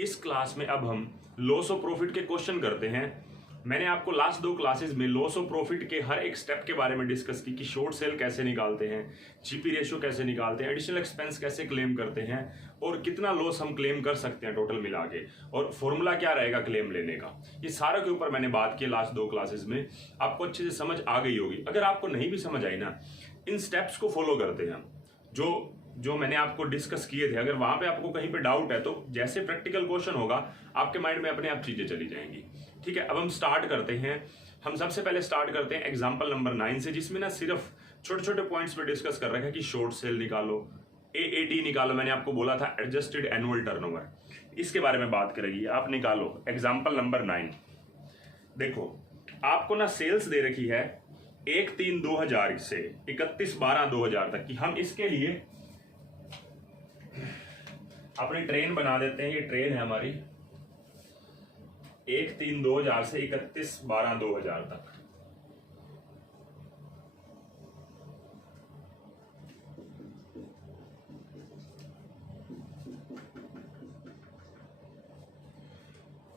इस क्लास में अब हम लॉस ऑफ प्रॉफिट के क्वेश्चन करते हैं। मैंने आपको लास्ट 2 क्लासेस में लॉस ऑफ प्रॉफिट के हर एक स्टेप के बारे में डिस्कस की कि शॉर्ट सेल कैसे निकालते हैं, जीपी रेशियो कैसे निकालते हैं, एडिशनल एक्सपेंस कैसे क्लेम करते हैं और कितना लॉस हम क्लेम कर सकते हैं टोटल मिला के, और फॉर्मूला क्या रहेगा क्लेम लेने का। ये सारा के ऊपर मैंने बात की लास्ट 2 क्लासेस में, आपको अच्छे से समझ आ गई होगी। अगर आपको नहीं भी समझ आई ना, इन स्टेप्स को फॉलो करते हैं जो मैंने आपको डिस्कस किए थे। अगर वहां पे आपको कहीं पे डाउट है तो जैसे प्रैक्टिकल क्वेश्चन होगा आपके माइंड में अपने आप चीजें चली जाएंगी। ठीक है, अब हम स्टार्ट करते हैं। हम सबसे पहले स्टार्ट करते हैं एग्जांपल नंबर 9 से, जिसमें ना सिर्फ छोटे छोटे पॉइंट्स पे डिस्कस कर रखा है कि शॉर्ट सेल निकालो, एएटी निकालो। मैंने आपको बोला था एडजस्टेड एनुअल टर्नओवर, इसके बारे में बात करेगी। आप निकालो एग्जांपल नंबर 9। देखो आपको ना सेल्स दे रखी है 1/3/2000 से 31/12/2000 तक की। हम इसके लिए अपनी ट्रेन बना देते हैं। ये ट्रेन है हमारी 1/3/2000 से 31/12/2000 तक।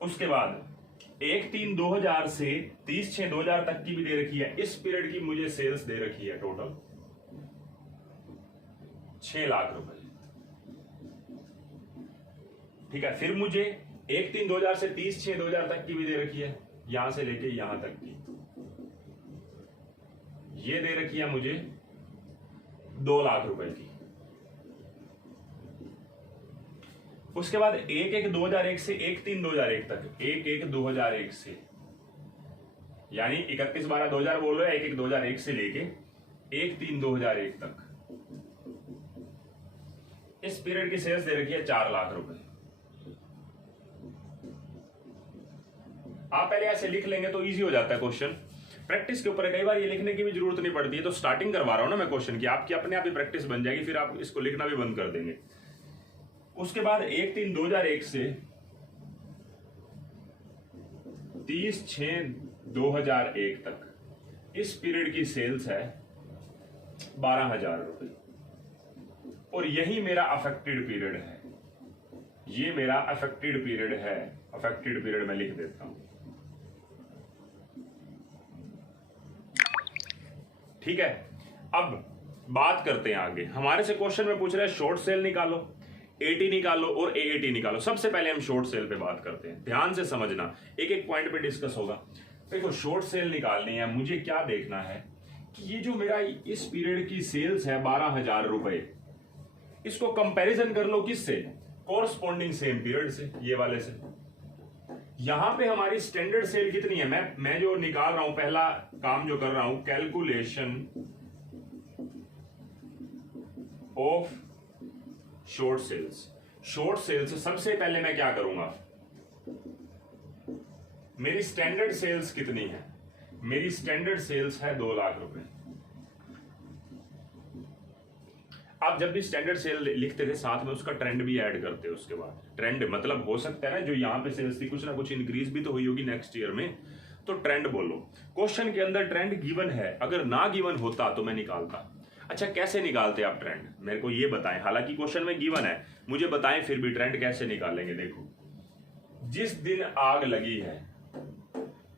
उसके बाद 1/3/2000 से 30/6/2000 तक की भी दे रखी है। इस पीरियड की मुझे सेल्स दे रखी है टोटल 6 लाख रुपए। ठीक है, फिर मुझे 1/3/2000 से 30/6/2000 तक की भी दे रखी है, यहां से लेके यहां तक की। ये दे रखी है मुझे 2 लाख रुपए की। उसके बाद 1/1/2001 से 1/3/2001 तक, 1/1/2001 से यानी 31/12/2000 बोल रहे हैं, 1/1/2001 से लेके 1/3/2001 तक इस पीरियड की सेल्स दे रखी है 4 लाख रुपए। आप पहले ऐसे लिख लेंगे तो इजी हो जाता है क्वेश्चन। प्रैक्टिस के ऊपर कई बार ये लिखने की भी जरूरत नहीं पड़ती है, तो स्टार्टिंग करवा रहा हूं ना मैं क्वेश्चन की, आपकी अपने आप ही प्रैक्टिस बन जाएगी, फिर आप इसको लिखना भी बंद कर देंगे। उसके बाद 1/3/2001 से 30/6/2001 तक इस पीरियड की सेल्स है 12,000 रुपए, और यही मेरा अफेक्टेड पीरियड है। ये मेरा अफेक्टेड पीरियड है। अफेक्टेड पीरियड मैं लिख देता हूं। ठीक है, अब बात करते हैं आगे। हमारे से क्वेश्चन में पूछ रहा है शॉर्ट सेल निकालो, एटी निकालो और एएटी निकालो। सबसे पहले हम शॉर्ट सेल पे बात करते हैं, ध्यान से समझना, एक एक पॉइंट पे डिस्कस होगा। देखो शॉर्ट सेल निकालनी है, मुझे क्या देखना है कि ये जो मेरा इस पीरियड की सेल्स है 12,000 रुपए, इसको कंपैरिजन कर लो किससे, कोरस्पॉन्डिंग सेम पीरियड से, ये वाले से। यहां पे हमारी स्टैंडर्ड सेल कितनी है, मैं जो निकाल रहा हूं, पहला काम जो कर रहा हूं, calculation of short sales. Short sales सबसे पहले मैं क्या करूंगा, मेरी स्टैंडर्ड सेल्स कितनी है, मेरी स्टैंडर्ड सेल्स है 2 लाख रुपए। आप जब भी स्टैंडर्ड सेल लिखते थे साथ में उसका ट्रेंड भी ऐड करते हैं। उसके बाद ट्रेंड मतलब हो सकता है ना, जो यहां पे सेल्स थी कुछ ना कुछ इंक्रीज भी तो हुई होगी नेक्स्ट ईयर में, तो ट्रेंड बोलो। क्वेश्चन के अंदर ट्रेंड गिवन है, अगर ना गिवन होता तो मैं निकालता। अच्छा कैसे निकालते आप ट्रेंड, मेरे को ये बताएं। हालांकि क्वेश्चन में गिवन है, मुझे बताएं फिर भी ट्रेंड कैसे निकालेंगे। देखो जिस दिन आग लगी है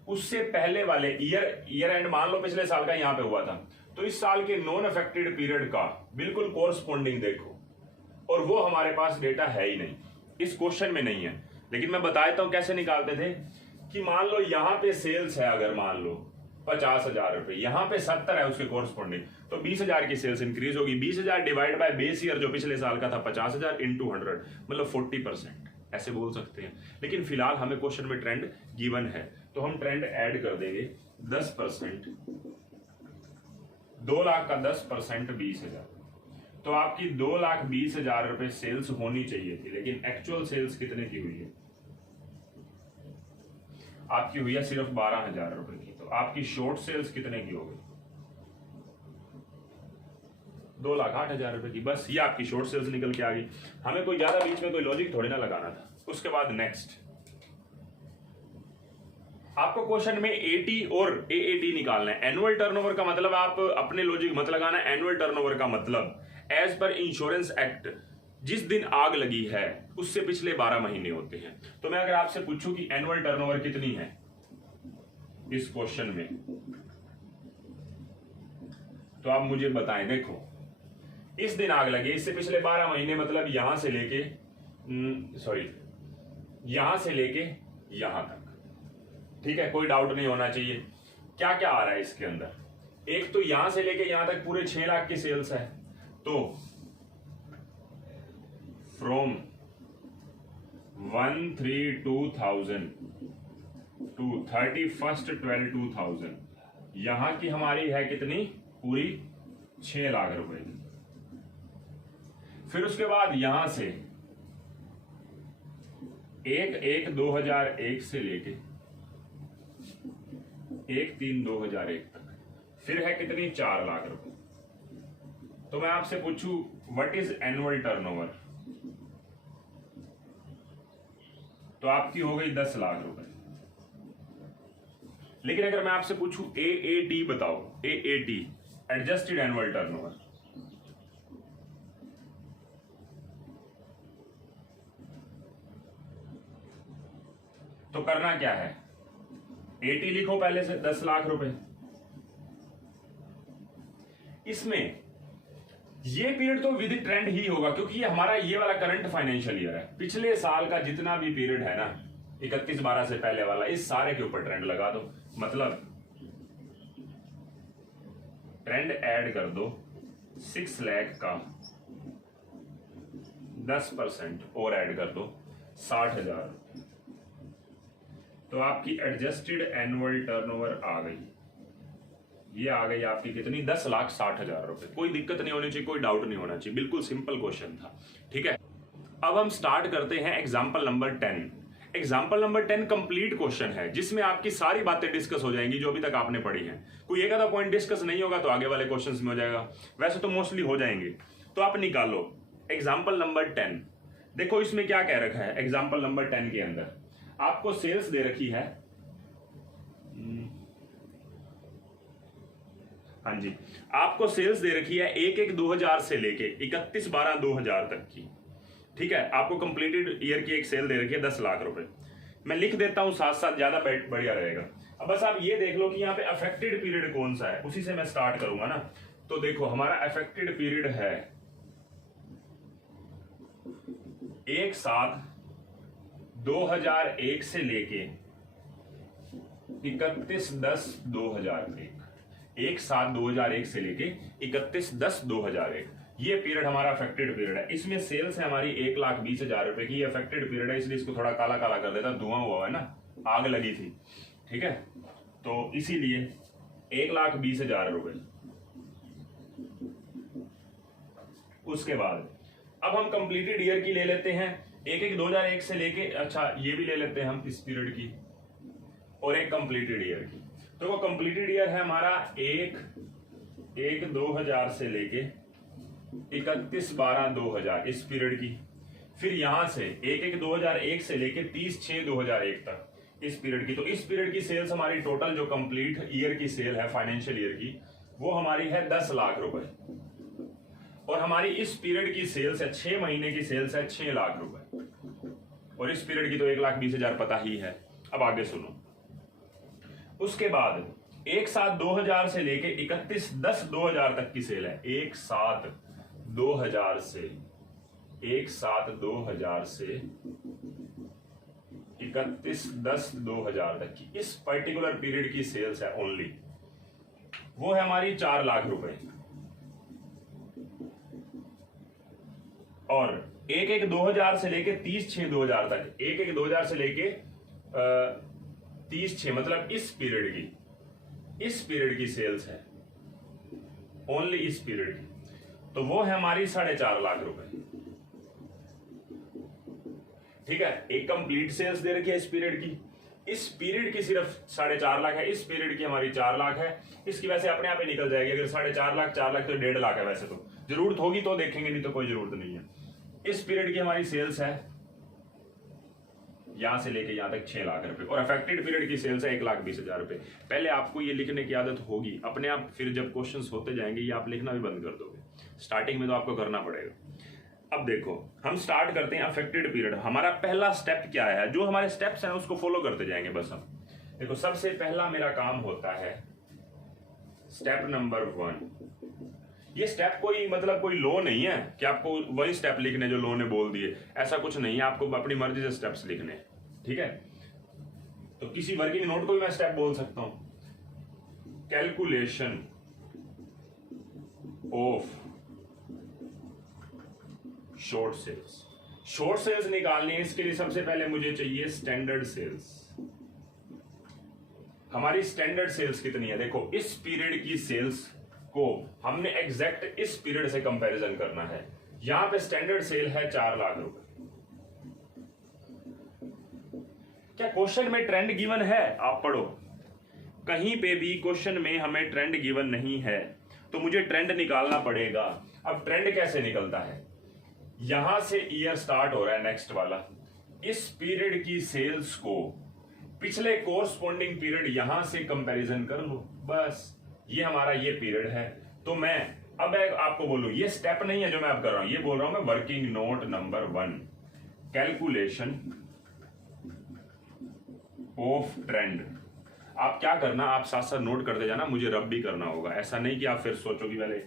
उससे पहले वाले ईयर एंड मान लो पिछले साल का यहां पे हुआ था, तो इस साल के नॉन अफेक्टेड पीरियड का बिल्कुल कोरस्पॉन्डिंग देखो, और वो हमारे पास डेटा है ही नहीं, इस क्वेश्चन में नहीं है। लेकिन मैं बता देता हूं कैसे निकालते थे कि मान लो यहां पे सेल्स है, अगर मान लो 50,000 रुपए, यहां पे 70 है उसके कोरस्पॉन्डिंग, तो 20,000 की सेल्स इंक्रीज होगी। 20,000 डिवाइड बाय बेस ईयर जो पिछले साल का था 50,000 इंटू 100, मतलब 40%, ऐसे बोल सकते हैं। लेकिन फिलहाल हमें क्वेश्चन में ट्रेंड गिवन है, तो हम ट्रेंड ऐड कर देंगे 10%। 2 लाख का 10% 20,000, तो आपकी 2,20,000 रुपए सेल्स होनी चाहिए थी। लेकिन एक्चुअल सेल्स कितने की हुई है, आपकी हुई है सिर्फ 12,000 रुपए की। तो आपकी शॉर्ट सेल्स कितने की हो गई, 2,08,000 रुपए की। बस ये आपकी शॉर्ट सेल्स निकल के आ गई। हमें कोई ज्यादा बीच में कोई लॉजिक थोड़ी ना लगाना था। उसके बाद नेक्स्ट आपको क्वेश्चन में एटी और एएटी निकालना है। एनुअल टर्नओवर का मतलब आप अपने लॉजिक मत लगाना। एनुअल टर्नओवर का मतलब एज पर इंश्योरेंस एक्ट जिस दिन आग लगी है उससे पिछले 12 महीने होते हैं। तो मैं अगर आपसे पूछूं कि एनुअल टर्नओवर कितनी है इस क्वेश्चन में, तो आप मुझे बताएं। देखो इस दिन आग लगी, इससे पिछले 12 महीने मतलब यहां से लेके यहां से लेके यहां तक। ठीक है, कोई डाउट नहीं होना चाहिए। क्या क्या आ रहा है इसके अंदर, एक तो यहां से लेके यहां तक पूरे 6 लाख की सेल्स है। तो फ्रॉम 1/3/2000 टू 31/12/2000 यहां की हमारी है कितनी, पूरी 6 लाख रुपए। फिर उसके बाद यहां से 1/1/2001 से लेके 1/3/2001 तक फिर है कितनी, 4 लाख रुपए। तो मैं आपसे पूछूं व्हाट इज एनुअल टर्नओवर, तो आपकी हो गई 10 लाख रुपए। लेकिन अगर मैं आपसे पूछूं AAT बताओ, AAT एडजस्टेड एनुअल टर्नओवर, तो करना क्या है, AT लिखो पहले से 10 लाख रुपए। इसमें ये पीरियड तो विद ट्रेंड ही होगा, क्योंकि ये हमारा ये वाला करंट फाइनेंशियल ईयर है। पिछले साल का जितना भी पीरियड है ना 31/12 से पहले वाला, इस सारे के ऊपर ट्रेंड लगा दो। मतलब ट्रेंड ऐड कर दो 6 लाख का 10% और ऐड कर दो 60,000। तो आपकी एडजस्टेड एनुअल टर्नओवर आ गई, ये आ गई आपकी कितनी, 10,60,000 रुपए। कोई दिक्कत नहीं होनी चाहिए, कोई डाउट नहीं होना चाहिए, बिल्कुल सिंपल क्वेश्चन था। ठीक है, अब हम स्टार्ट करते हैं example number 10। Example number 10 complete question है, जिसमें आपकी सारी बातें डिस्कस हो जाएंगी जो अभी तक आपने पढ़ी हैं। कोई एक आधा पॉइंट डिस्कस नहीं होगा तो आगे वाले क्वेश्चंस में हो जाएगा, वैसे तो मोस्टली हो जाएंगे। तो आप निकालो एग्जाम्पल नंबर 10। देखो इसमें क्या कह रखा है, एग्जाम्पल नंबर 10 के अंदर आपको सेल्स दे रखी है, हाँ जी, आपको सेल्स दे रखी है 1/1/2000 से लेके 31/12/2000 तक की। ठीक है, आपको कंप्लीटेड ईयर की एक सेल दे रखी है 10 लाख रुपए। मैं लिख देता हूं साथ साथ, ज्यादा बढ़िया रहेगा। अब बस आप ये देख लो कि यहाँ पे अफेक्टेड पीरियड कौन सा है, उसी से मैं स्टार्ट करूंगा ना। तो देखो हमारा अफेक्टेड पीरियड है 1/7/2001 से लेके 31/10/2001। 1/7/2001 से लेके 31/10/2001 ये पीरियड हमारा अफेक्टेड पीरियड है। इसमें सेल्स है हमारी 1,20,000 रुपए की। ये अफेक्टेड पीरियड है, इसलिए इसको थोड़ा काला काला कर देता, धुआं हुआ है ना, आग लगी थी। ठीक है, तो इसीलिए 1,20,000 रुपए। उसके बाद अब हम कंप्लीटेड ईयर की ले लेते हैं, 1/1/2001 से लेके, अच्छा ये भी ले लेते हैं हम इस पीरियड की, और एक कंप्लीटेड ईयर की। तो वो कंप्लीटेड ईयर है हमारा 1/1/2000 से लेके 31/12/2000 इस पीरियड की। फिर यहां से 1/1/2001 से लेके 30/6/2001 तक इस पीरियड की। तो इस पीरियड की सेल्स हमारी टोटल जो कंप्लीट ईयर की सेल है फाइनेंशियल ईयर की, वो हमारी है 10 लाख रुपए। और हमारी इस पीरियड की सेल्स है, 6 महीने की सेल्स है 6 लाख रुपए, और इस पीरियड की तो 1,20,000 पता ही है। अब आगे सुनो, उसके बाद 1/7/2000 से लेके 31/10/2000 तक की सेल है। 1/7/2000 से 31/10/2000 तक की इस पर्टिकुलर पीरियड की सेल्स है ओनली, वो है हमारी 4 लाख रुपए। और 1/1/2000 से लेके 30/6/2000 तक, 1/1/2000 से लेके 30/6 मतलब इस पीरियड की सेल्स है ओनली इस पीरियड की, तो वो है हमारी 4.5 लाख रुपए। ठीक है, एक कंप्लीट सेल्स दे रखी है इस पीरियड की, इस पीरियड की सिर्फ 4.5 लाख है, इस पीरियड की हमारी 4 लाख है। इसकी वैसे अपने आप ही निकल जाएगी, अगर 4.5 लाख 4 लाख तो 1.5 लाख है। वैसे तो जरूरत होगी तो देखेंगे, नहीं तो कोई जरूरत नहीं है। इस पीरियड की हमारी सेल्स है यहां से लेके यहां तक 6 लाख रुपए, और अफेक्टेड पीरियड की सेल्स है 1,20,000 रुपए। पहले आपको ये लिखने की आदत होगी अपने आप, फिर जब क्वेश्चंस होते जाएंगे ये आप लिखना भी बंद कर दोगे। स्टार्टिंग में तो आपको करना पड़ेगा। अब देखो हम स्टार्ट करते हैं अफेक्टेड पीरियड। हमारा पहला स्टेप क्या है, जो हमारे स्टेप्स हैं उसको फॉलो करते जाएंगे बस हम। देखो सबसे पहला मेरा काम होता है स्टेप नंबर 1। ये स्टेप कोई मतलब कोई लॉ नहीं है कि आपको वही स्टेप लिखने जो लॉ ने बोल दिए, ऐसा कुछ नहीं है। आपको अपनी मर्जी से स्टेप्स लिखने, ठीक है। तो किसी वर्किंग नोट को भी मैं स्टेप बोल सकता हूं। Calculation of short sales. Short sales निकालनी है, इसके लिए सबसे पहले मुझे चाहिए स्टैंडर्ड सेल्स। हमारी स्टैंडर्ड सेल्स कितनी है, देखो इस पीरियड की सेल्स को हमने एग्जैक्ट इस पीरियड से कंपैरिजन करना है। यहां पे स्टैंडर्ड सेल है 4 लाख रुपए। क्या क्वेश्चन में ट्रेंड गिवन है? आप पढ़ो, कहीं पे भी क्वेश्चन में हमें ट्रेंड गिवन नहीं है, तो मुझे ट्रेंड निकालना पड़ेगा। अब ट्रेंड कैसे निकलता है, यहां से ईयर स्टार्ट हो रहा है नेक्स्ट वाला, इस पीरियड की सेल्स को पिछले कोरस्पॉन्डिंग पीरियड यहां से कंपैरिजन कर लो, बस ये हमारा ये पीरियड है। तो मैं अब आपको बोलूं, ये स्टेप नहीं है जो मैं अब कर रहा हूं, ये बोल रहा हूं मैं working note number 1, calculation of trend. आप क्या करना, आप साथ साथ नोट करते जाना, मुझे रब भी करना होगा, ऐसा नहीं कि आप फिर सोचो कि पहले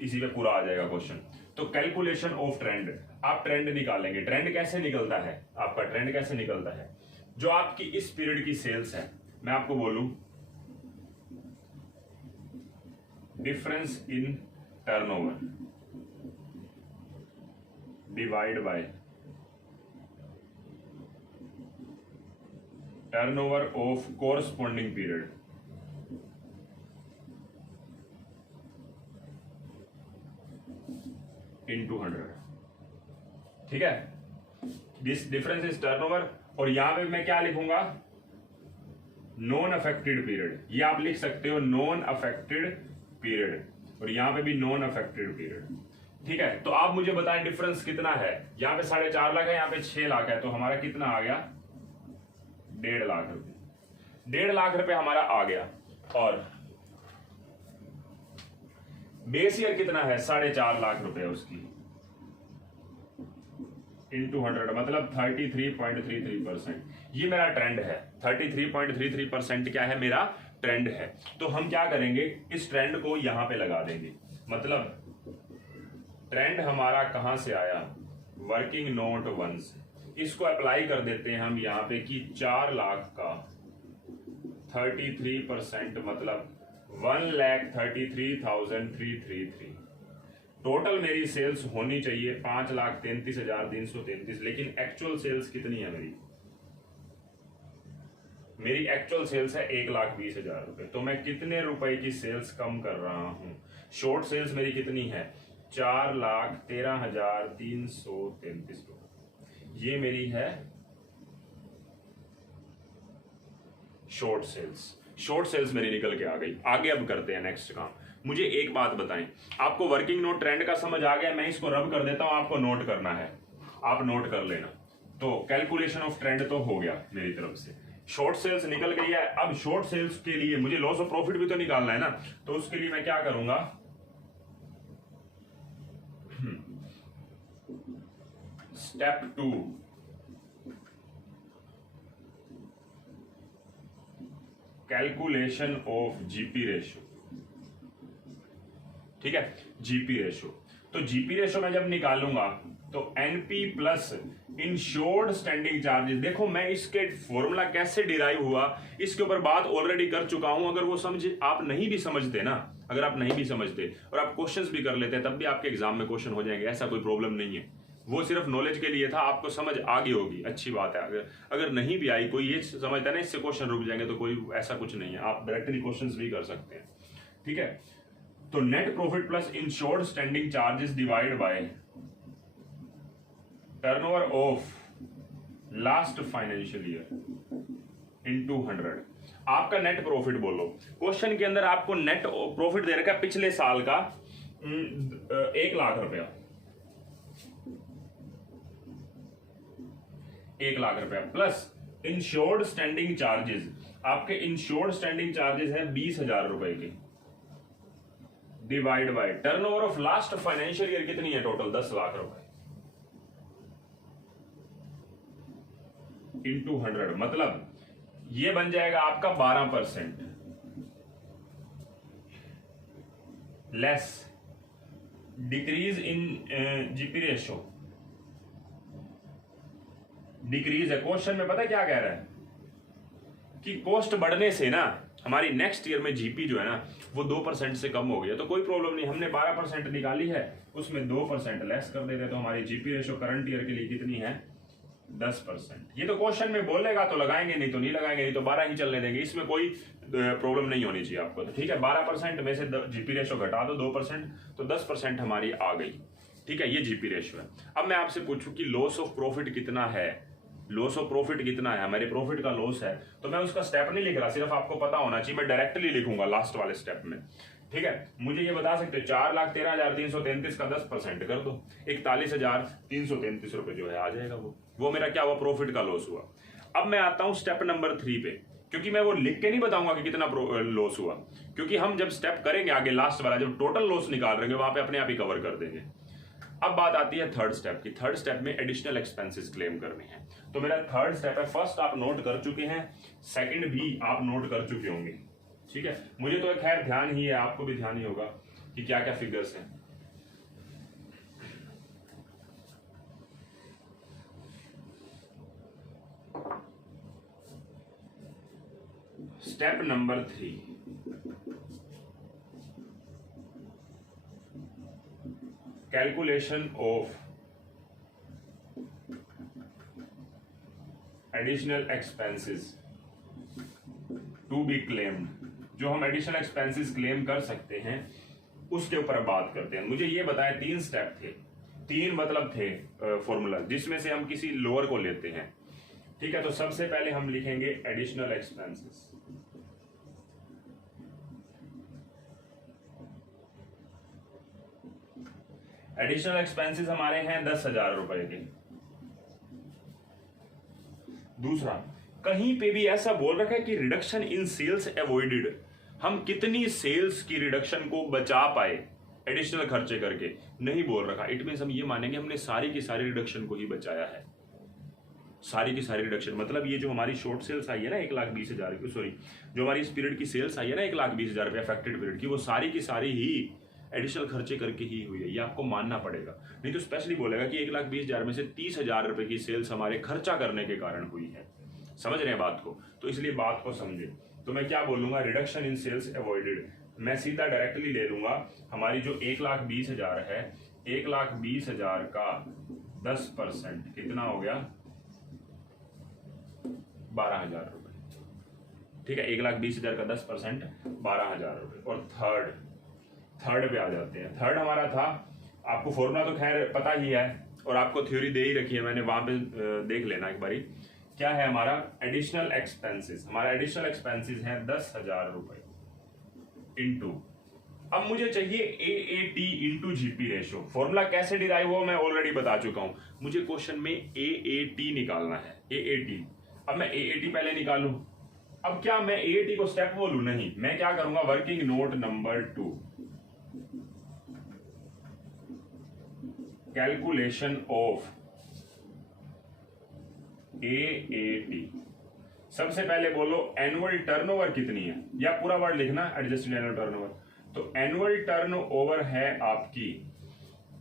इसी पे पूरा आ जाएगा क्वेश्चन। तो कैलकुलेशन ऑफ ट्रेंड, आप ट्रेंड निकालेंगे। ट्रेंड कैसे निकलता है, आपका ट्रेंड कैसे निकलता है, जो आपकी इस पीरियड की सेल्स है, मैं आपको बोलूं difference in turnover divide by turnover of corresponding period into 100, ठीक है। दिस डिफरेंस इज टर्नओवर, और यहां पे मैं क्या लिखूंगा, नॉन अफेक्टेड पीरियड। ये आप लिख सकते हो नॉन अफेक्टेड पीरियड, और यहां पे भी नॉन अफेक्टेड पीरियड, ठीक है। तो आप मुझे बताएं डिफरेंस कितना है, यहां पे 4.5 लाख है, यहां पे 6 लाख है, तो हमारा कितना आ गया, 1.5 लाख रुपए। 1.5 लाख रुपए हमारा आ गया, और बेस ईयर कितना है, 4.5 लाख रुपए उसकी, इंटू 100 मतलब 33.33%। ये मेरा ट्रेंड है, 33.33% क्या है, मेरा ट्रेंड है। तो हम क्या करेंगे, इस ट्रेंड को यहां पे लगा देंगे। मतलब ट्रेंड हमारा कहां से आया, वर्किंग नोट 1 से। इसको अप्लाई कर देते हैं हम यहां पे कि 4 लाख का 33% मतलब 1,33,333। टोटल मेरी सेल्स होनी चाहिए 5,33,333, लेकिन एक्चुअल सेल्स कितनी है मेरी एक्चुअल सेल्स है 1,20,000 रुपए। तो मैं कितने रुपए की सेल्स कम कर रहा हूं, शॉर्ट सेल्स मेरी कितनी है, 4,13,333 रुपए। ये मेरी है शॉर्ट सेल्स। शॉर्ट सेल्स मेरी निकल के आ गई। आगे अब करते हैं नेक्स्ट काम। मुझे एक बात बताएं, आपको वर्किंग नोट ट्रेंड का समझ आ गया, मैं इसको रब कर देता हूं, आपको नोट करना है, आप नोट कर लेना। तो कैलकुलेशन ऑफ ट्रेंड तो हो गया मेरी तरफ से, शॉर्ट सेल्स निकल गई है। अब शॉर्ट सेल्स के लिए मुझे लॉस ऑफ प्रॉफिट भी तो निकालना है ना, तो उसके लिए मैं क्या करूंगा, step 2, calculation of GP ratio, ठीक है। जीपी रेशो, तो जीपी रेशो मैं जब निकालूंगा तो NP plus insured standing charges. देखो मैं इसके फॉर्मूला कैसे डिराइव हुआ, इसके ऊपर बात ऑलरेडी कर चुका हूं। अगर वो समझे, आप नहीं भी समझते ना, अगर आप नहीं भी समझते और आप क्वेश्चंस भी कर लेते हैं, तब भी आपके एग्जाम में क्वेश्चन हो जाएंगे, ऐसा कोई प्रॉब्लम नहीं है। वो सिर्फ नॉलेज के लिए था, आपको समझ आ गई होगी, अच्छी बात है। अगर नहीं भी आई, कोई ये समझता है ना इससे क्वेश्चन रुक जाएंगे, तो कोई ऐसा कुछ नहीं है, आप डायरेक्टली क्वेश्चंस भी कर सकते हैं, ठीक है। तो net profit plus insured standing charges divide by turnover of last financial year into 100। आपका नेट प्रॉफिट बोलो, क्वेश्चन के अंदर आपको नेट प्रॉफिट दे रखा है पिछले साल का 1 लाख रुपया, 1 लाख रुपया प्लस इंश्योर्ड स्टैंडिंग चार्जेस। आपके इंश्योर्ड स्टैंडिंग चार्जेस है 20,000 रुपए के, divide by turnover of last financial year कितनी है टोटल, 10 लाख रुपए। इंटू 100, मतलब ये बन जाएगा आपका 12%, less decrease in GP ratio, decrease है। क्वेश्चन में पता क्या कह रहा है कि कॉस्ट बढ़ने से ना हमारी नेक्स्ट ईयर में जीपी जो है ना वो 2% से कम हो गया, तो कोई प्रॉब्लम नहीं, हमने 12% निकाली है, उसमें 2% लेस कर देते तो हमारी जीपी रेशो करंट ईयर के लिए कितनी है, 10%। ये तो क्वेश्चन में बोलेगा तो लगाएंगे, नहीं तो नहीं लगाएंगे, नहीं तो 12 ही चलने देंगे, इसमें कोई प्रॉब्लम नहीं होनी चाहिए आपको। तो ठीक है, 12% में से जीपी रेशो घटा दो 2%, तो 10% हमारी आ गई। ठीक है, ये जीपी रेशो है। अब मैं आपसे पूछूं कि लॉस ऑफ प्रॉफिट कितना है, लॉस ऑफ प्रॉफिट कितना है, हमारे प्रॉफिट का लॉस है, तो मैं उसका स्टेप नहीं लिख रहा, सिर्फ आपको पता होना चाहिए, मैं डायरेक्टली लिखूंगा लास्ट वाले स्टेप में। ठीक है, मुझे ये बता सकते हो 4,13,333 का 10% कर दो, 41,333 रुपए जो है आ जाएगा, वो मेरा क्या हुआ, प्रॉफिट का लॉस हुआ। अब मैं आता हूं स्टेप नंबर 3 पे, क्योंकि मैं वो लिख के नहीं बताऊंगा कि कितना लॉस हुआ, क्योंकि हम जब स्टेप करेंगे आगे लास्ट वाला, जब टोटल लॉस निकाल रहे हैं वहां पे अपने आप ही कवर कर देंगे। अब बात आती है थर्ड स्टेप की। थर्ड स्टेप में एडिशनल एक्सपेंसेस क्लेम करने हैं। तो मेरा थर्ड स्टेप है, फर्स्ट आप नोट कर चुके हैं, सेकंड भी आप नोट कर चुके होंगे। ठीक है, मुझे तो खैर ध्यान ही है, आपको भी ध्यान ही होगा कि क्या क्या फिगर्स हैं। Step number 3, calculation of additional expenses to be claimed. जो हम एडिशनल एक्सपेंसेस क्लेम कर सकते हैं उसके ऊपर बात करते हैं। मुझे ये बताएं, 3 स्टेप थे, 3 मतलब थे फॉर्मूला, जिसमें से हम किसी लोअर को लेते हैं। ठीक है, तो सबसे पहले हम लिखेंगे एडिशनल एक्सपेंसेस। एडिशनल एक्सपेंसेस हमारे हैं 10,000 रुपए के। दूसरा, कहीं पे भी ऐसा बोल रखा है कि रिडक्शन इन सेल्स अवॉइडेड, हम कितनी सेल्स की रिडक्शन को बचा पाए एडिशनल खर्चे करके, नहीं बोल रखा। इट मींस हम ये मानेंगे हमने सारी की सारी रिडक्शन को ही बचाया है, सारी की सारी रिडक्शन। मतलब ये जो हमारी शॉर्ट सेल्स आई है ना 1,20,000 की, सॉरी जो हमारी इस पीरियड की सेल्स आई है ना 1,20,000 रुपये अफेक्टेड पीरियड की, वो सारी की सारी ही एडिशनल खर्चे करके ही हुई है, ये आपको मानना पड़ेगा। नहीं तो स्पेशली बोलेगा कि 1,20,000 में से 30,000 रुपए की सेल्स हमारे खर्चा करने के कारण हुई है। समझ रहे हैं बात को? तो इसलिए बात को समझे। तो मैं क्या बोलूंगा, रिडक्शन इन सेल्स अवॉइडेड, मैं सीधा डायरेक्टली ले लूंगा। हमारी जो 1,20,000 है, 1,20,000 का 10% कितना हो गया, 12,000 रुपए। ठीक है, 1,20,000 का 10% 12,000 रुपए। और थर्ड पे आ जाते हैं। थर्ड हमारा था, आपको फॉर्मूला तो खैर पता ही है और आपको थ्योरी दे ही रखी है मैंने, वहां पे देख लेना एक बारी। क्या है हमारा एडिशनल एक्सपेंसेस, हमारा एडिशनल एक्सपेंसेस है 10,000 रुपए इंटू, अब मुझे चाहिए AAT into GP ratio. Formula कैसे डिराइव हो मैं ऑलरेडी बता चुका हूं, मुझे क्वेश्चन में AAT निकालना है, AAT। अब मैं AAT पहले निकालूं, अब क्या मैं AAT को स्टेप बोलूं, नहीं, मैं क्या करूंगा, working note number 2, calculation of AAT। सबसे पहले बोलो एनुअल टर्नओवर कितनी है, या पूरा वर्ड लिखना एडजस्टेड एनुअल टर्नओवर। तो एनुअल टर्नओवर है आपकी,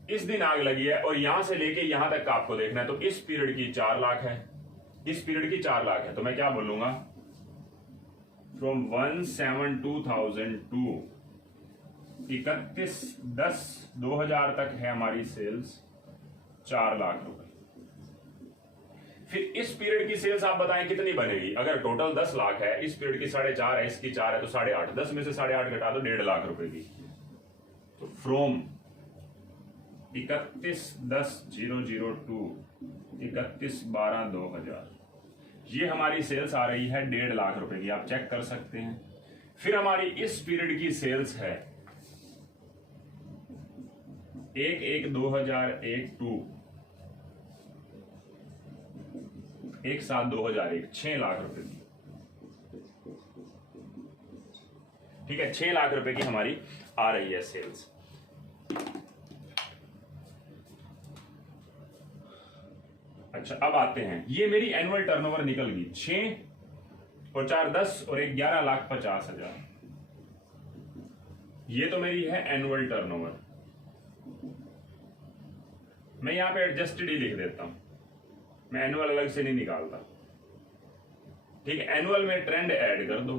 इस दिन आग लगी है और यहां से लेके यहां तक का आपको देखना है, तो इस पीरियड की 4 लाख है, इस पीरियड की 4 लाख है। तो मैं क्या बोलूंगा, फ्रॉम 1,72,000 टू 31/10/2000 तक है हमारी सेल्स 4 लाख रुपए। फिर इस पीरियड की सेल्स आप बताएं कितनी बनेगी, अगर टोटल 10 लाख है, इस पीरियड की 4.5 है, इसकी 4 है, तो 8.5, 10 में से 8.5 घटा दो, 1.5 लाख रुपए की। तो फ्रॉम 31/10/002 31/12/2000 ये हमारी सेल्स आ रही है 1.5 लाख रुपए की, आप चेक कर सकते हैं। फिर हमारी इस पीरियड की सेल्स है 1/1/2001 टू 1/7/2001 6 लाख रुपए की। ठीक है, 6 लाख रुपए की हमारी आ रही है सेल्स। अच्छा अब आते हैं, ये मेरी एनुअल टर्नओवर निकल गई 6 और 4 10 और 11,50,000। ये तो मेरी है एनुअल टर्नओवर। मैं यहां पे एडजस्टेड ही लिख देता हूं, मैं एनुअल अलग से नहीं निकालता। ठीक है, एनुअल में ट्रेंड ऐड कर दो।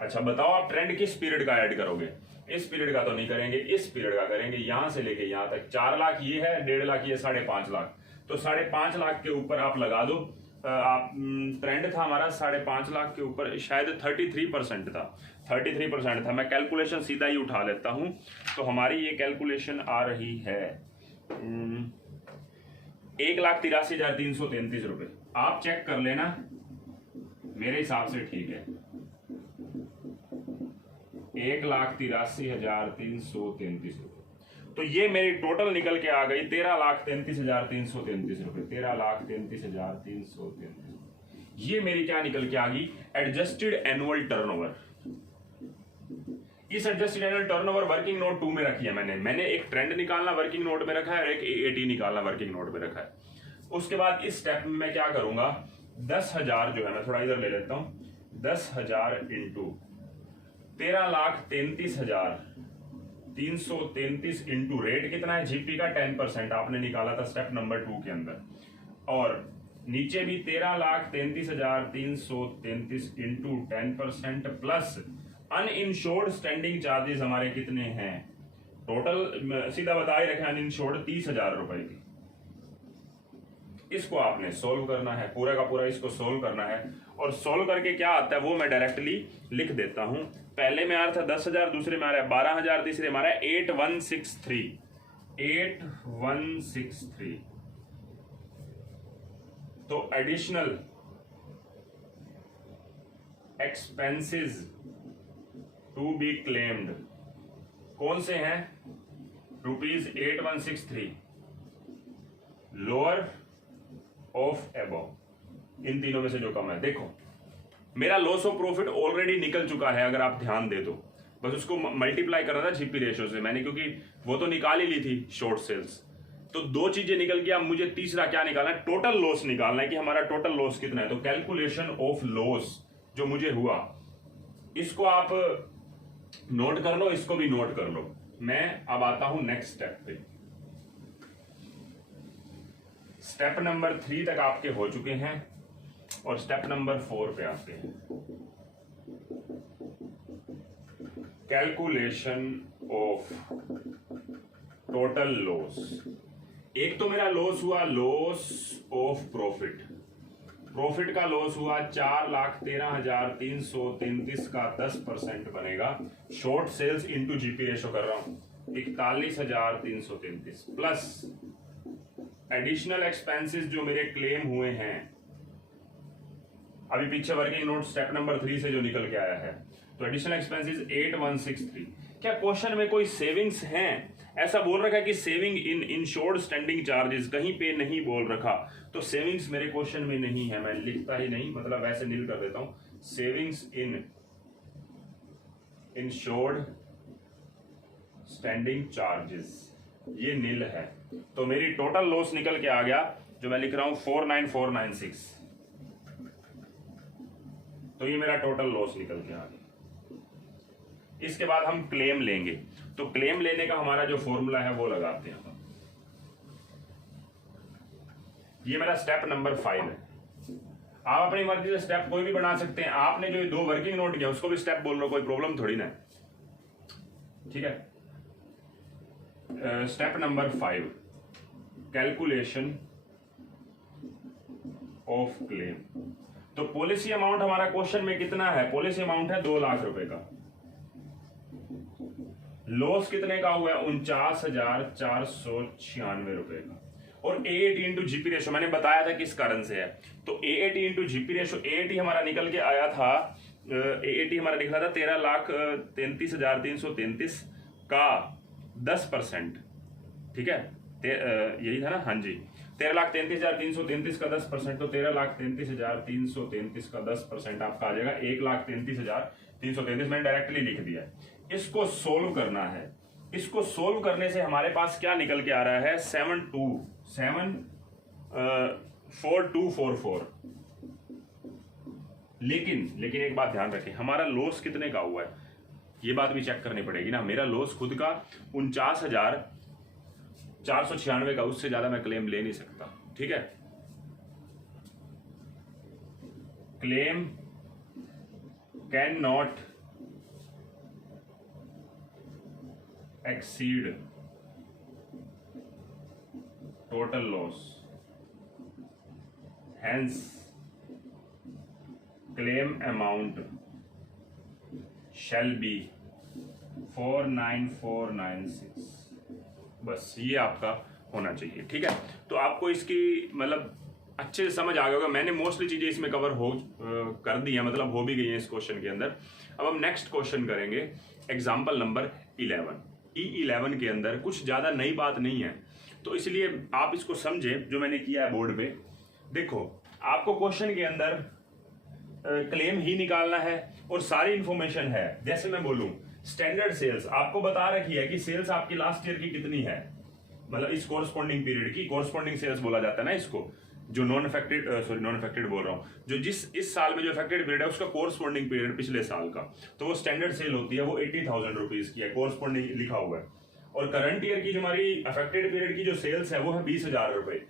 अच्छा बताओ आप ट्रेंड किस पीरियड का ऐड करोगे? इस पीरियड का तो नहीं करेंगे, इस पीरियड का करेंगे। यहां से लेके यहां तक 4 लाख ये है, 1.5 लाख ये, 5.5 लाख। तो 5.5 लाख के ऊपर आप लगा दो। आप ट्रेंड था हमारा 5.5 लाख के ऊपर, शायद 33% था, 33% था। मैं कैलकुलेशन सीधा ही उठा लेता हूं, तो हमारी ये कैलकुलेशन आ रही है 1,83,333 रुपए। आप चेक कर लेना, मेरे हिसाब से ठीक है। 1,83,333 रुपए। तो ये मेरी टोटल निकल के आ गई 13,33,333 रुपए। 13,33,333। ये मेरी क्या निकल के आ गई? Adjusted annual turnover. इस adjusted annual turnover working note 2 में रखी है मैंने एक ट्रेंड निकालना वर्किंग नोट में रखा है और एक AAT निकालना वर्किंग नोट में रखा है। उसके बाद इस स्टेप में मैं क्या करूंगा, 10,000 जो है, मैं थोड़ा इधर ले लेता हूं, 10,000 इंटू 13,33,333 इंटू रेट कितना है जीपी का 10% आपने निकाला था स्टेप नंबर 2 के अंदर, और नीचे भी 13,33,333 into 10% plus uninsured standing charges हमारे कितने हैं टोटल, सीधा बता ही रखे, अनइंश्योर्ड 30,000 रुपए की। इसको आपने सोल्व करना है, पूरा का पूरा इसको सोल्व करना है। और सोल्व करके क्या आता है वो मैं डायरेक्टली लिख देता हूं। पहले में आ रहा था 10,000, दूसरे में आ रहा है 12,000, तीसरे में आ रहा है 8163। तो additional expenses to be claimed कौन से हैं? ₹8163 लोअर ऑफ एबव। इन तीनों में से जो कम है, देखो मेरा लॉस ऑफ प्रॉफिट ऑलरेडी निकल चुका है, अगर आप ध्यान दे तो बस उसको मल्टीप्लाई करना था जीपी रेशियो से मैंने, क्योंकि वो तो निकाल ही ली थी शॉर्ट सेल्स। तो 2 चीजें निकल गया, मुझे तीसरा क्या निकालना है? टोटल लॉस निकालना है कि हमारा टोटल लॉस कितना है। तो कैलकुलेशन ऑफ लॉस जो मुझे हुआ, इसको आप नोट कर लो, इसको भी नोट कर लो। मैं अब आता हूं नेक्स्ट स्टेप पे। स्टेप नंबर 3 तक आपके हो चुके हैं और स्टेप नंबर 4 पे आते हैं। Calculation of total loss. एक तो मेरा लॉस हुआ लॉस ऑफ प्रॉफिट। प्रॉफिट का लॉस हुआ 4,13,333 का 10% बनेगा। Short sales into GP ratio कर रहा हूं 41,333 प्लस एडिशनल एक्सपेंसेस जो मेरे क्लेम हुए हैं अभी पीछे वर्किंग नोट स्टेप नंबर 3 से जो निकल के आया है। तो एडिशनल एक्सपेंसेस 8163। क्या क्वेश्चन में कोई सेविंग्स हैं? ऐसा बोल रखा है कि saving in insured standing charges, कहीं पे नहीं बोल रखा। तो सेविंग्स मेरे क्वेश्चन में नहीं है, मैं लिखता ही नहीं, मतलब ऐसे नील कर देता हूं। Savings in insured standing charges ये नील है। तो मेरी टोटल लॉस निकल के आ गया जो मैं लिख रहा हूं 49496। तो ये मेरा टोटल लॉस निकल के आ गया। इसके बाद हम क्लेम लेंगे, तो क्लेम लेने का हमारा जो फॉर्मूला है वो लगाते हैं हम। ये मेरा स्टेप नंबर 5 है। आप अपनी मर्जी से स्टेप कोई भी बना सकते हैं। आपने जो 2 वर्किंग नोट किया उसको भी स्टेप बोल लो, कोई प्रॉब्लम थोड़ी ना है। ठीक है, step number 5 calculation of claim. तो पॉलिसी अमाउंट हमारा क्वेश्चन में कितना है? पॉलिसी अमाउंट है 2 लाख रुपए का। लॉस कितने का हुआ है? 49,496 रुपए का। और AAT इंटू जीपी रेशो मैंने बताया था किस कारण से है। तो AAT into GP ratio, AAT हमारा निकल के आया था, AAT हमारा निकला था 13,33,333 का 10%। ठीक है, यही था ना? हाँ जी, 13,33,333 का 10%। तो 13,33,333 का 10% आपका आ जाएगा 1,33,333। मैंने डायरेक्टली लिख दिया। इसको सोल्व करना है। इसको सोल्व करने से हमारे पास क्या निकल के आ रहा है? 7 4244। लेकिन एक बात ध्यान रखें, हमारा लॉस कितने का हुआ है ये बात भी चेक करनी पड़ेगी ना। मेरा लॉस खुद का 49,496 का, उससे ज्यादा मैं क्लेम ले नहीं सकता। ठीक है, claim can not exceed total loss, hence claim amount shall be 49496। बस ये आपका होना चाहिए। ठीक है, तो आपको इसकी मतलब अच्छे से समझ आ गया होगा। मैंने मोस्टली चीजें इसमें कवर कर दी है, मतलब हो भी गई हैं इस क्वेश्चन के अंदर। अब हम नेक्स्ट क्वेश्चन करेंगे, एग्जाम्पल नंबर 11। E11 के अंदर कुछ ज्यादा नई बात नहीं है, तो इसलिए आप इसको समझें जो मैंने किया है बोर्ड पे। देखो, आपको क्वेश्चन के अंदर क्लेम ही निकालना है और सारी इंफॉर्मेशन है। जैसे मैं बोलूं स्टैंडर्ड सेल्स आपको बता रखी है कि सेल्स आपकी लास्ट ईयर की कितनी है, मतलब इस कोरस्पॉन्डिंग पीरियड की। कोरस्पॉन्डिंग सेल्स बोला जाता है ना इसको, जो नॉन अफेक्टेड बोल रहा हूं, जो इस साल में जो अफेक्टेड पीरियड है उसका कोरस्पॉन्डिंग पीरियड पिछले साल का, तो वो स्टैंडर्ड सेल होती है, वो 80,000 रुपीज की है, कोरस्पॉन्डिंग लिखा हुआ है। और करंट ईयर की जो हमारी अफेक्टेड पीरियड की जो सेल्स है वो है 20,000 रुपए,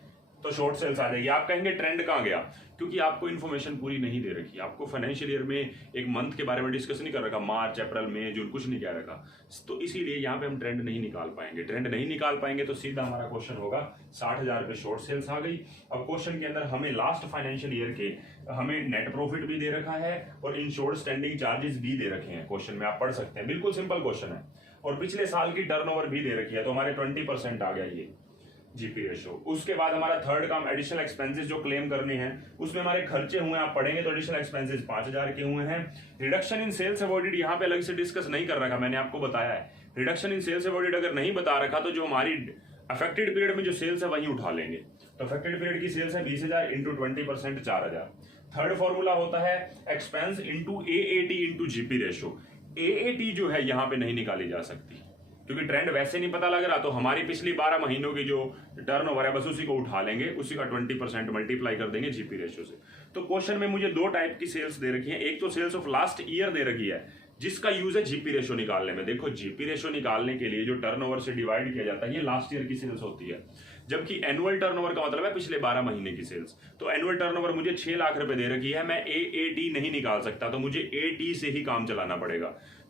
तो शॉर्ट सेल्स आ जाएगी। आप कहेंगे ट्रेंड कहाँ गया, क्योंकि आपको इन्फॉर्मेशन पूरी नहीं दे रखी। आपको फाइनेंशियल ईयर में एक मंथ के बारे में डिस्कस नहीं कर रखा, मार्च अप्रैल मई जून कुछ नहीं कह रखा, तो इसीलिए यहाँ पे हम ट्रेंड नहीं निकाल पाएंगे। ट्रेंड नहीं निकाल पाएंगे तो सीधा हमारा क्वेश्चन होगा 60,000 रुपए शॉर्ट सेल्स आ गई। अब क्वेश्चन के अंदर हमें लास्ट फाइनेंशियल ईयर के हमें नेट प्रॉफिट भी दे रखा है और इंश्योर्ड स्टैंडिंग चार्जेस भी दे रखे हैं। क्वेश्चन में आप पढ़ सकते हैं, बिल्कुल सिंपल क्वेश्चन है। और पिछले साल की टर्नओवर भी दे रखी है, तो हमारे 20% आ गया ये जीपी रेशो। उसके बाद हमारा थर्ड काम एडिशनल एक्सपेंसेस जो क्लेम करने हैं, उसमें हमारे खर्चे हुए, आप पढ़ेंगे तो एडिशनल एक्सपेंसेस 5,000 के हुए हैं। रिडक्शन इन सेल्स अवॉइडेड यहाँ पे अलग से डिस्कस नहीं कर रखा, मैंने आपको बताया है। रिडक्शन इन सेल्स अवॉइडेड अगर नहीं बता रखा तो जो हमारी अफेक्टेड पीरियड में जो सेल्स है वही उठा लेंगे। तो अफेक्टेड पीरियड की सेल्स है 20,000 इंटू 20% 4,000। थर्ड फॉर्मूला होता है expense into AAT into GP ratio. AAT जो है यहाँ पे नहीं निकाली जा सकती, क्योंकि ट्रेंड वैसे नहीं पता लग रहा, तो हमारी पिछली 12 महीनों की जो टर्नओवर है बस उसी को उठा लेंगे, उसी का 20% मल्टीप्लाई कर देंगे जीपी रेशियो से। तो क्वेश्चन में मुझे दो टाइप की सेल्स दे रखी है। एक तो सेल्स ऑफ लास्ट ईयर दे रखी है, जिसका यूज है जीपी रेशियो निकालने में। देखो, जीपी रेशियो निकालने के लिए जो टर्नओवर से डिवाइड किया जाता है ये लास्ट ईयर की सेल्स होती है, जबकि एनुअल टर्नओवर का मतलब है पिछले 12 महीने की सेल्स। तो एनुअल टर्नओवर मुझे 6 लाख रुपए दे रखी है, मैं AAT नहीं निकाल सकता, तो मुझे AT से ही काम चलाना पड़ेगा।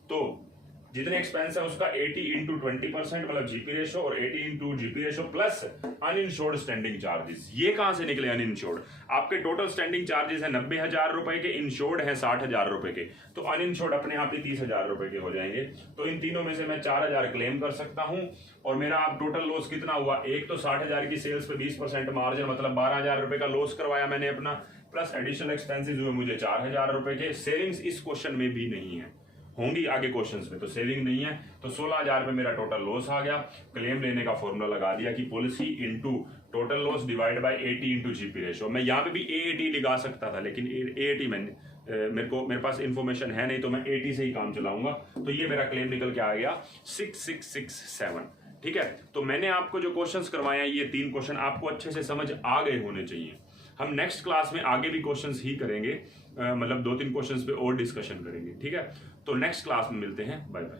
तो जितने एक्सपेंस है उसका 80 इंटू 20% मतलब जीपी रेशो, और 80 into GP ratio plus uninsured standing charges. ये कहां से निकले अनइंश्योर्ड? आपके टोटल स्टैंडिंग चार्जेस है 90,000 रुपए के, इंश्योर्ड है 60,000 रुपए के, तो अनइंश्योर्ड अपने आप ही 30,000 रुपए के हो जाएंगे। तो इन तीनों में से मैं 4,000 क्लेम कर सकता हूं। और मेरा आप टोटल लॉस कितना हुआ? एक तो 60,000 की सेल्स पे 20% मार्जिन, मतलब 12,000 रुपए का लॉस करवाया मैंने अपना, प्लस एडिशनल एक्सपेंसेस हुए मुझे 4,000 रुपए के। सेविंग्स इस क्वेश्चन में भी नहीं है, होंगी आगे क्वेश्चंस में, तो सेविंग नहीं है। तो 16,000 पे मेरा टोटल लॉस आ गया। क्लेम लेने का फॉर्मूला लगा दिया कि policy into total loss divide by 80 into GP ratio. मैं यहाँ पे भी AAT लगा सकता था, लेकिन AAT मेरे पास इंफॉर्मेशन है नहीं, तो मैं AT से ही काम चलाऊंगा। तो ये मेरा क्लेम निकल के आ गया 6667। ठीक है, तो मैंने आपको जो क्वेश्चंस करवाए हैं ये 3 क्वेश्चन आपको अच्छे से समझ आ गए होने चाहिए। हम नेक्स्ट क्लास में आगे भी क्वेश्चंस ही करेंगे, मतलब 2-3 क्वेश्चंस पे और डिस्कशन करेंगे। ठीक है, तो नेक्स्ट क्लास में मिलते हैं, बाय बाय।